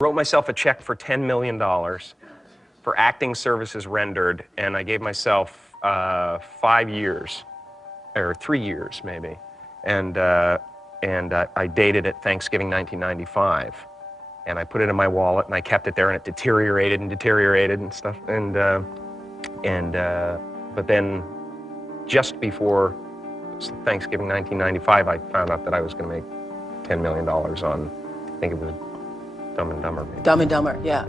Wrote myself a check for $10 million for acting services rendered, and I gave myself 5 years, or 3 years maybe, and I dated it Thanksgiving 1995, and I put it in my wallet, and I kept it there, and it deteriorated and stuff, but then just before Thanksgiving 1995, I found out that I was going to make $10 million on, I think it was Dumb and Dumber. Maybe. Dumb and Dumber, yeah.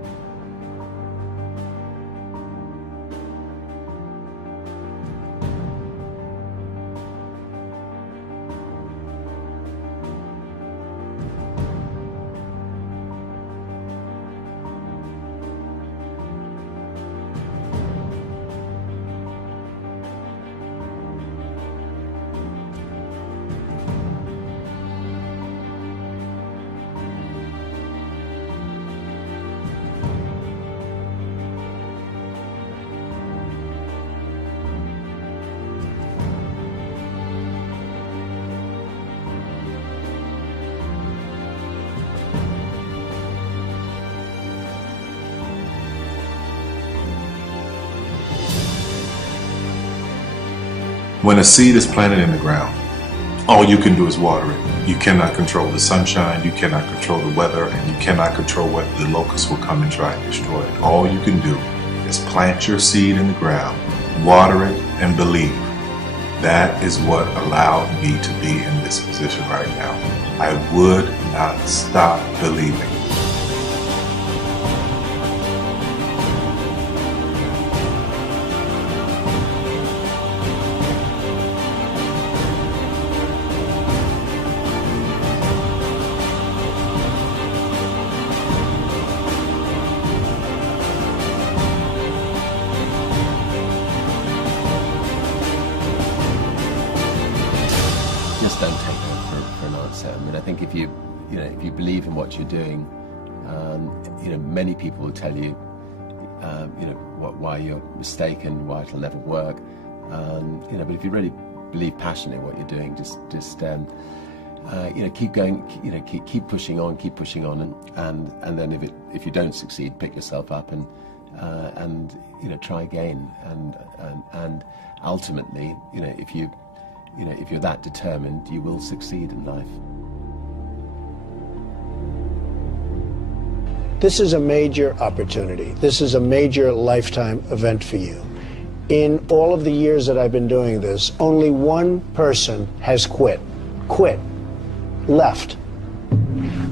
When a seed is planted in the ground, all you can do is water it. You cannot control the sunshine, you cannot control the weather, and you cannot control whether the locusts will come and try and destroy it. All you can do is plant your seed in the ground, water it, and believe. That is what allowed me to be in this position right now. I would not stop believing. Just don't take no for an answer. I mean, I think if you believe in what you're doing, many people will tell you, why you're mistaken, why it'll never work. But if you really believe passionately in what you're doing, just keep going, keep pushing on, and then if you don't succeed, pick yourself up and try again, and ultimately, if you're that determined, you will succeed in life. This is a major opportunity. This is a major lifetime event for you. In all of the years that I've been doing this, only one person has quit, left.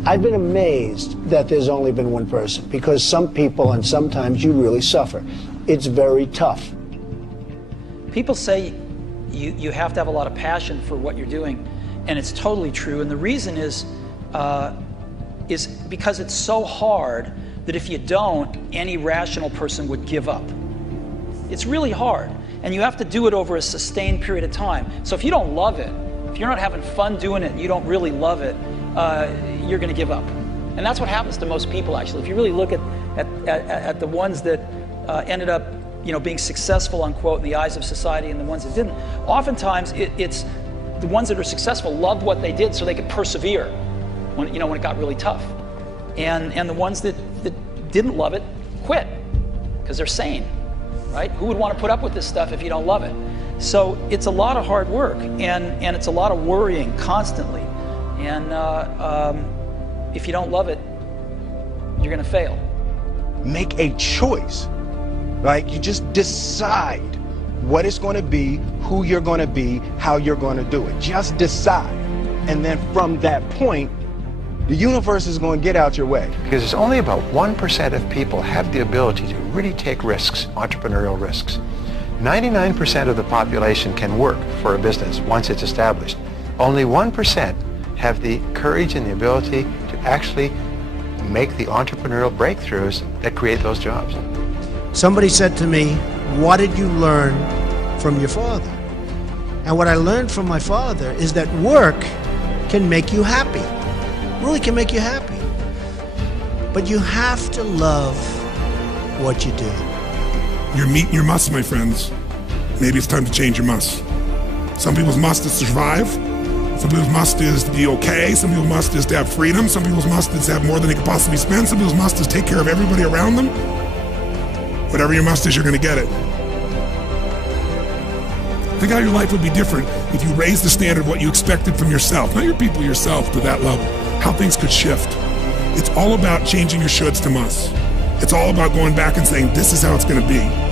I've been amazed that there's only been one person, because some people, and sometimes you really suffer. It's very tough. People say you have to have a lot of passion for what you're doing, and it's totally true. And the reason is because it's so hard that if you don't, any rational person would give up. It's really hard, and you have to do it over a sustained period of time. So if you don't love it, if you're not having fun doing it, and you don't really love it, you're going to give up. And that's what happens to most people, actually. If you really look at the ones that ended up being successful, unquote, in the eyes of society, and the ones that didn't, oftentimes it's the ones that are successful loved what they did so they could persevere when it got really tough. And the ones that didn't love it quit because they're sane, right? Who would want to put up with this stuff if you don't love it? So it's a lot of hard work, and it's a lot of worrying constantly. And if you don't love it, you're going to fail. Make a choice. Right? You just decide what it's going to be, who you're going to be, how you're going to do it. Just decide. And then from that point, the universe is going to get out your way. Because it's only about 1% of people have the ability to really take risks, entrepreneurial risks. 99% of the population can work for a business once it's established. Only 1% have the courage and the ability to actually make the entrepreneurial breakthroughs that create those jobs. Somebody said to me, what did you learn from your father? And what I learned from my father is that work can make you happy. Really can make you happy. But you have to love what you do. You're meeting your must, my friends. Maybe it's time to change your must. Some people's must is to survive. Some people's must is to be okay. Some people's must is to have freedom. Some people's must is to have more than they could possibly spend. Some people's must is take care of everybody around them. Whatever your must is, you're going to get it. Think how your life would be different if you raised the standard of what you expected from yourself, not your people, yourself, to that level. How things could shift. It's all about changing your shoulds to musts. It's all about going back and saying, this is how it's going to be.